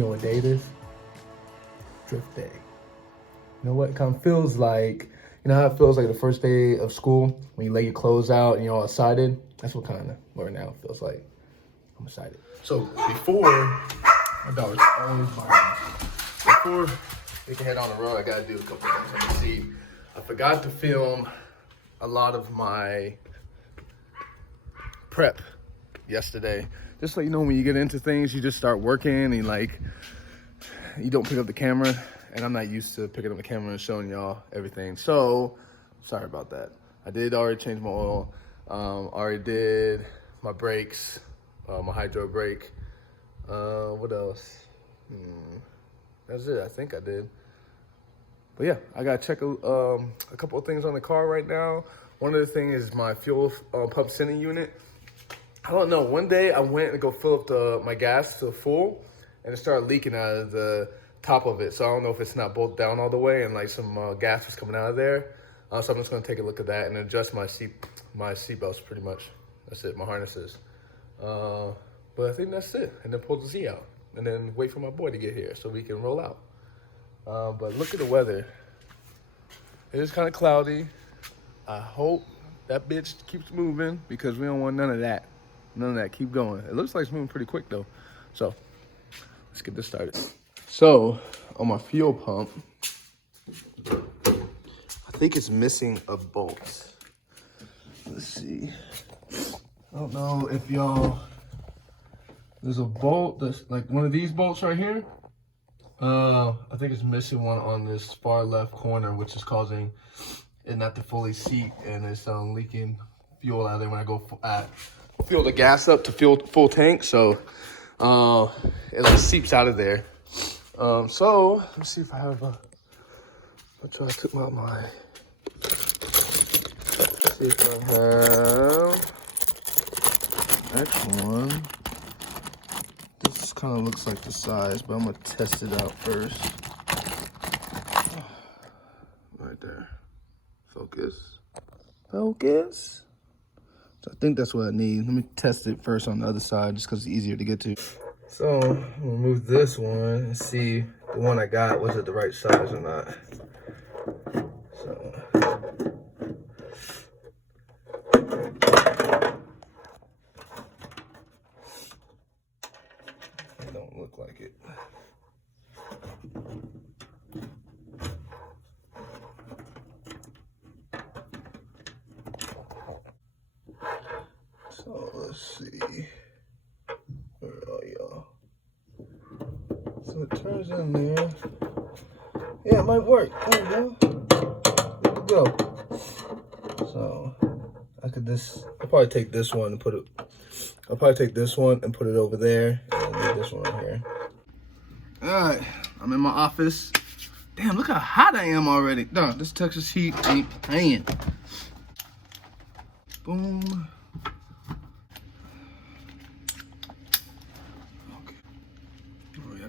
You know what day it is? Drift day. You know what? It kind of feels like, you know how it feels like the first day of school when you lay your clothes out and you're all excited? That's what kind of right now feels like. I'm excited. So before, my dog's always barking. Before we can head on the road, I gotta do a couple things. Let me see. I forgot to film a lot of my prep yesterday. Just so you know, when you get into things, you just start working and like, you don't pick up the camera. And I'm not used to picking up the camera and showing y'all everything. So, sorry about that. I did already change my oil. Already did my brakes, my hydro brake. What else? That's it, I think I did. But yeah, I gotta check a couple of things on the car right now. One of the things is my fuel pump sending unit. I don't know, one day I went to go fill up my gas to full and it started leaking out of the top of it. So I don't know if it's not bolted down all the way and like some gas was coming out of there. So I'm just gonna take a look at that and adjust my seat belts pretty much. That's it, my harnesses. But I think that's it. And then pull the Z out and then wait for my boy to get here so we can roll out. But look at the weather. It is kind of cloudy. I hope that bitch keeps moving because we don't want none of that. None of that, keep going. It looks like it's moving pretty quick though. So let's get this started. So, on my fuel pump, I think it's missing a bolt. Let's see. I don't know if y'all, there's a bolt that's like one of these bolts right here. I think it's missing one on this far left corner, which is causing it not to fully seat, and it's leaking fuel out of there when I go fill the gas up to full tank. So, it like seeps out of there. So let's see if I have I took my let's see if I have next one. This kind of looks like the size, but I'm gonna test it out first. Right there. Focus. So I think that's what I need. Let me test it first on the other side just because it's easier to get to. So I'm gonna move this one and see the one I got, was it the right size or not. So it don't look like it. So let's see. Where are y'all? So it turns in there. Yeah, it might work. There we go. Good to go. So I'll probably take this one and put it. I'll probably take this one and put it over there, and leave this one right here. All right, I'm in my office. Damn, look how hot I am already. Dog, this Texas heat ain't playing. Boom.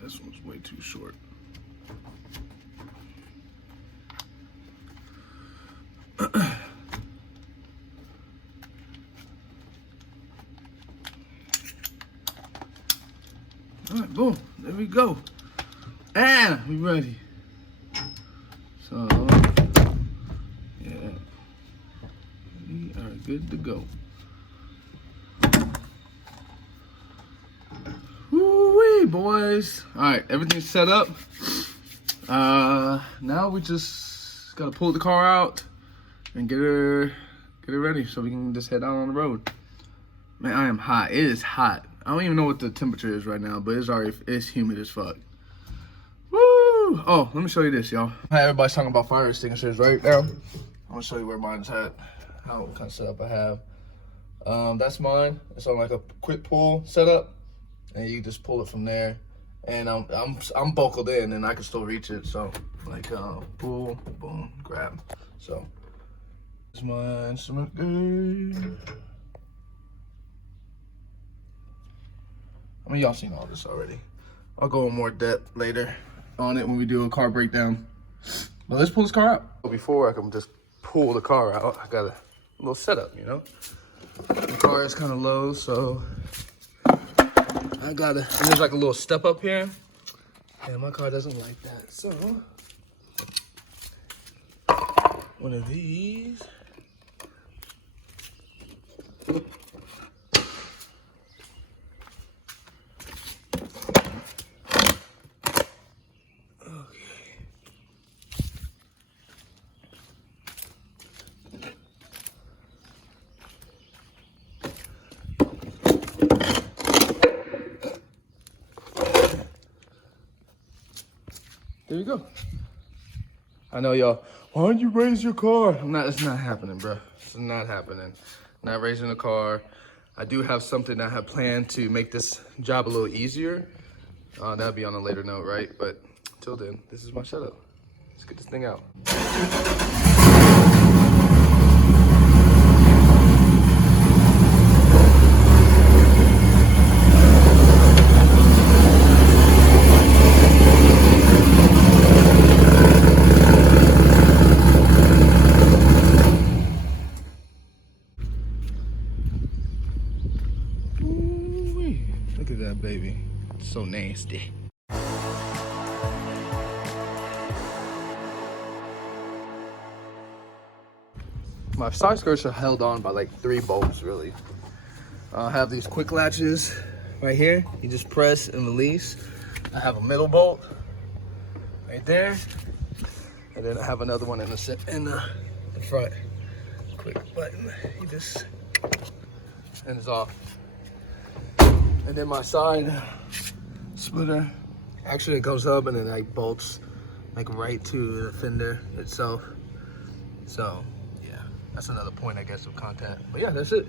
This one's way too short. All right, boom, there we go. And we ready. So, yeah, we are good to go. Woo-wee, boys. All right, everything's set up. Now we just gotta pull the car out and get her ready so we can just head out on the road. Man, I am hot. It is hot. I don't even know what the temperature is right now, but it's humid as fuck. Woo! Oh, let me show you this, y'all. Hi, everybody's talking about fire extinguishers right now. I'm gonna show you where mine's at, what kind of setup I have. That's mine. It's on like a quick pull setup, and you just pull it from there. And I'm buckled in, and I can still reach it. So like pull, boom, grab. So this is my instrument gauge. I mean, y'all seen all this already. I'll go in more depth later on it when we do a car breakdown. But let's pull this car out. Before I can just pull the car out, I got a little setup, you know? The car is kind of low, so I gotta, and there's like a little step up here. And my car doesn't like that, so one of these. There you go. I know y'all, why don't you raise your car? It's not happening, bro. It's not happening. Not raising the car. I do have something I have planned to make this job a little easier. That'll be on a later note, right? But till then, this is my setup. Let's get this thing out. Look at that baby. It's so nasty. My side skirts are held on by like 3 bolts, really. I have these quick latches right here. You just press and release. I have a middle bolt right there. And then I have another one in the front. Quick button. You just, and it's off. And then my side splitter, actually it goes up and then like bolts like right to the fender itself. So yeah, that's another point I guess of contact. But yeah, that's it.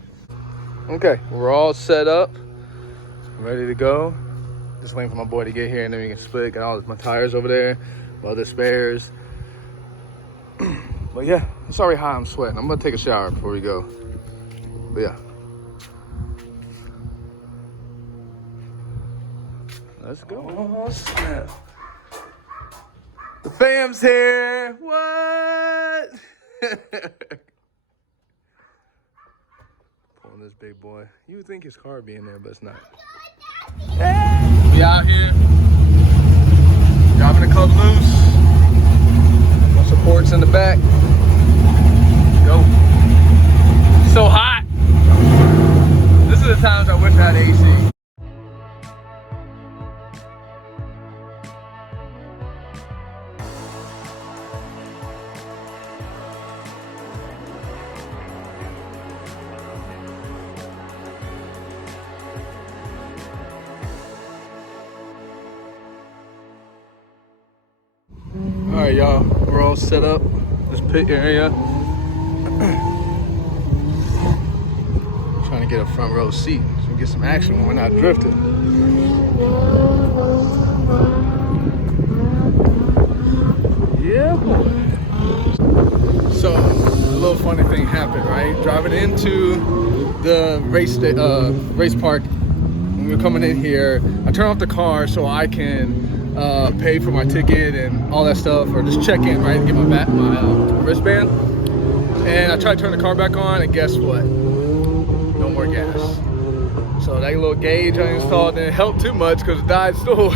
Okay, we're all set up, ready to go. Just waiting for my boy to get here and then we can split. Got all my tires over there, my other spares. But yeah, it's already hot, I'm sweating. I'm gonna take a shower before we go. But yeah. Let's go. Oh, snap. The fam's here. What? Pulling this big boy. You would think his car would be in there, but it's not. Hey. We out here. Driving the club loose. My supports in the back. Go. So hot. This is the times I wish I had AC. All right, y'all, we're all set up. This pit area. Trying to get a front row seat so we get some action when we're not drifting. Yeah, boy. So, a little funny thing happened, right? Driving into the race park, when we were coming in here, I turned off the car so I can pay for my ticket and all that stuff, or just check in, right, get my wristband. And I tried to turn the car back on, and guess what? No more gas. So that little gauge I installed didn't help too much because it died still.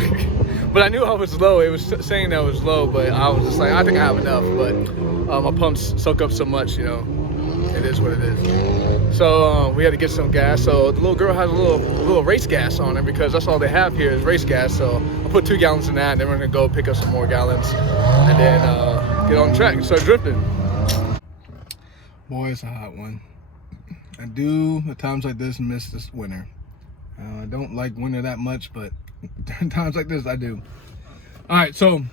But I knew I was low. It was saying that I was low, but I was just like, I think I have enough. But my pumps soak up so much, you know. It is what it is. So we had to get some gas. So the little girl has a little race gas on her because that's all they have here is race gas. So I put 2 gallons in that, and then we're gonna go pick up some more gallons, and then get on track and start drifting. Boy, it's a hot one. I do at times like this miss this winter. I don't like winter that much, but times like this I do. All right, so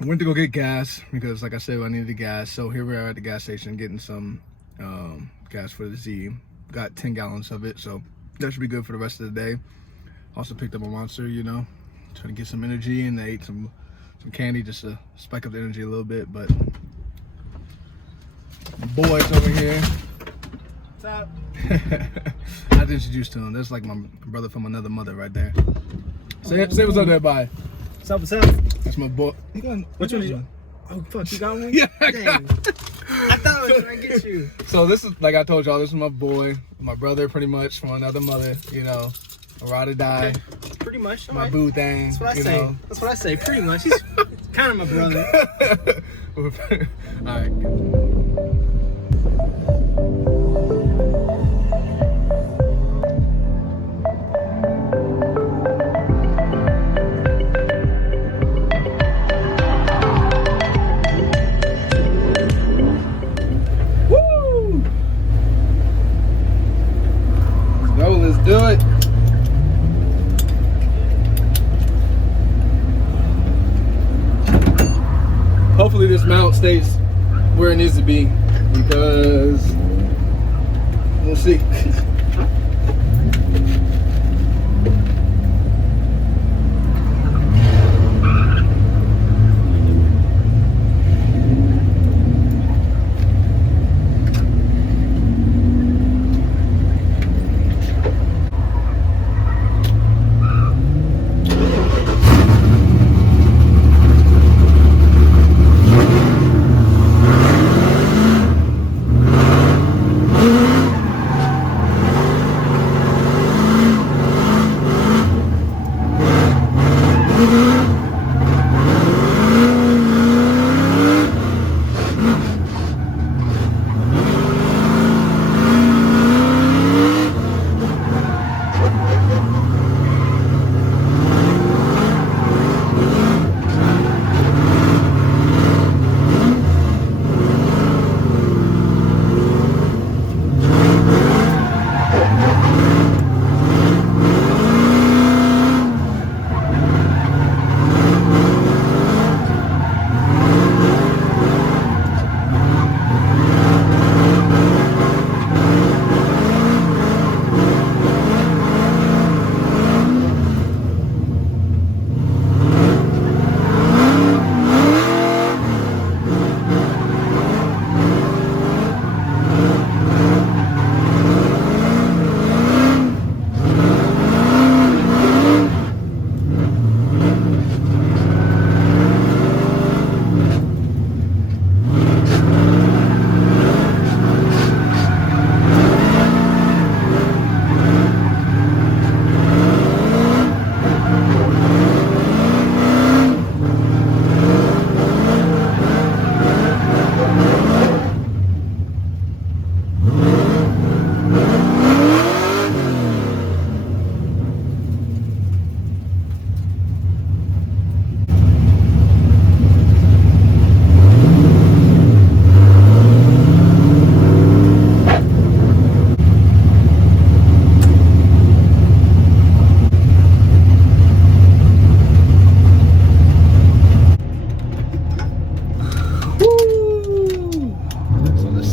I went to go get gas because, like I said, I needed the gas. So here we are at the gas station getting some gas for the Z. Got 10 gallons of it, so that should be good for the rest of the day. Also picked up a Monster, you know, trying to get some energy, and I ate some candy just to spike up the energy a little bit. But my boys over here. What's up? I had to introduce to him. That's like my brother from another mother right there. Say what's up there, bye. What's up, what's up? That's my boy. Which one did you? Oh, fuck, you got one? Yeah, I Dang. got I thought I was trying to get you. So this is, like I told y'all, this is my boy, my brother pretty much from another mother, you know. A ride or die. Pretty much. My Alright. boo thing. That's what I you say. know. That's what I say. Pretty much. He's kind of my brother. Alright. Woo! So let's do it. Hopefully this mount stays where it needs to be because we'll see.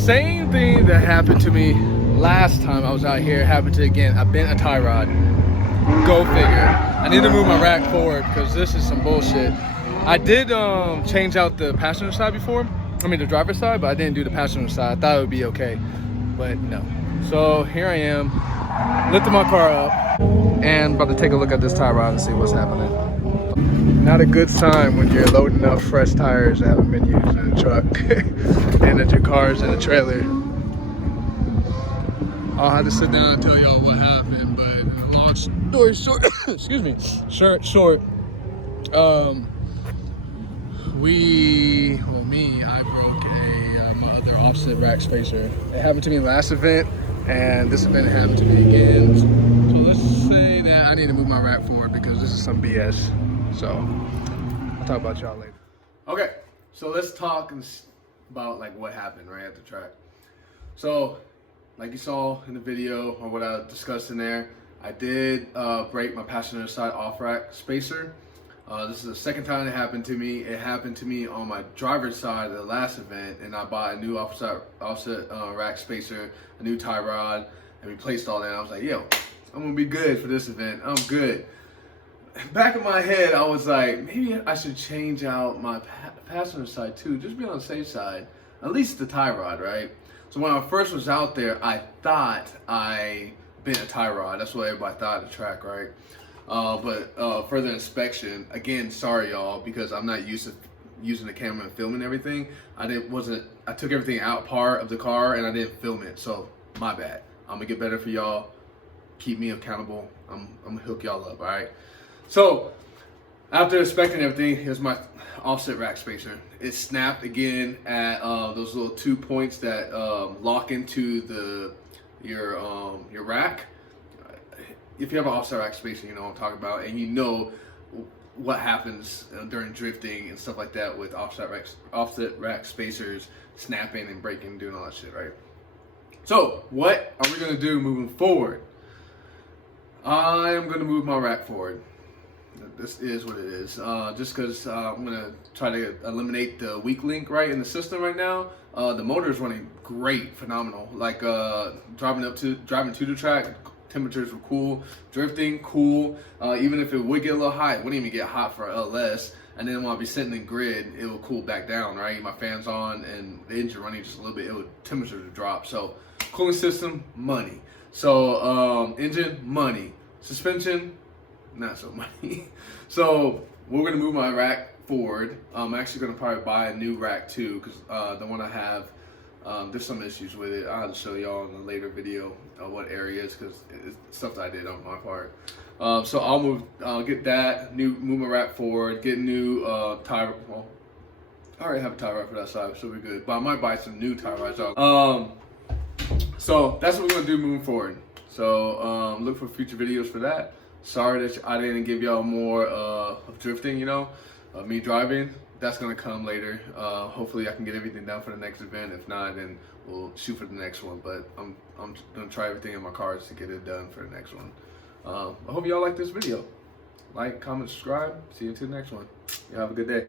Same thing that happened to me last time I was out here happened to again. I bent a tie rod. Go figure. I need to move my rack forward because this is some bullshit. I did change out the passenger side before. I mean the driver's side, but I didn't do the passenger side. I thought it would be okay, but no. So here I am, lifting my car up and about to take a look at this tie rod and see what's happening. Not a good sign when you're loading up fresh tires that haven't been used in a truck and that your car's in a trailer. I'll have to sit down and tell y'all what happened, but in a long story short, excuse me, short, I broke my other offset rack spacer. It happened to me last event, and this event happened to me again. So let's say that I need to move my rack forward because this is some BS. So I'll talk about y'all later. Okay, so let's talk about like what happened right at the track. So like you saw in the video or what I discussed in there, I did break my passenger side off rack spacer. This is the second time it happened to me. It happened to me on my driver's side of the last event, and I bought a new offset rack spacer, a new tie rod, and replaced all that. I was like, yo, I'm gonna be good for this event. I'm good. Back in my head, I was like, maybe I should change out my passenger side too, just be on the safe side, at least the tie rod, right? So when I first was out there, I thought I bent a tie rod. That's what everybody thought at the track, right? But further inspection, again, sorry y'all, because I'm not used to using the camera and filming everything. I took everything out part of the car and I didn't film it, so my bad. I'm gonna get better for y'all. keep me accountable, I'm gonna hook y'all up. All right. So after inspecting everything, here's my offset rack spacer. It snapped again at those little 2 points that lock into your rack. If you have an offset rack spacer, you know what I'm talking about, and you know what happens during drifting and stuff like that with offset rack spacers snapping and breaking, doing all that shit, right? So what are we gonna do moving forward? I am gonna move my rack forward. This is what it is. Just because I'm gonna try to eliminate the weak link right in the system right now. The motor is running great, phenomenal. Like driving to the track, temperatures were cool. Drifting, cool. Even if it would get a little hot, it wouldn't even get hot for LS. And then when I'll be sitting in grid, it will cool back down, right? My fan's on and the engine running just a little bit, temperatures would drop. So cooling system, money. So engine, money. Suspension, not so money. So we're gonna move my rack forward. I'm actually gonna probably buy a new rack too, because the one I have, there's some issues with it. I'll have to show y'all in a later video what areas, because it's stuff that I did on my part. So I'll get that, move my rack forward, get new tie. Well, I already have a tie rod for that side, so we're good. But I might buy some new tie rods. So that's what we're gonna do moving forward. So look for future videos for that. Sorry that I didn't give y'all more of drifting, you know, me driving. That's gonna come later. Hopefully I can get everything done for the next event. If not, then we'll shoot for the next one. But I'm gonna try everything in my cards to get it done for the next one. I hope y'all like this video. Like, comment, subscribe. See you until the next one. Y'all have a good day.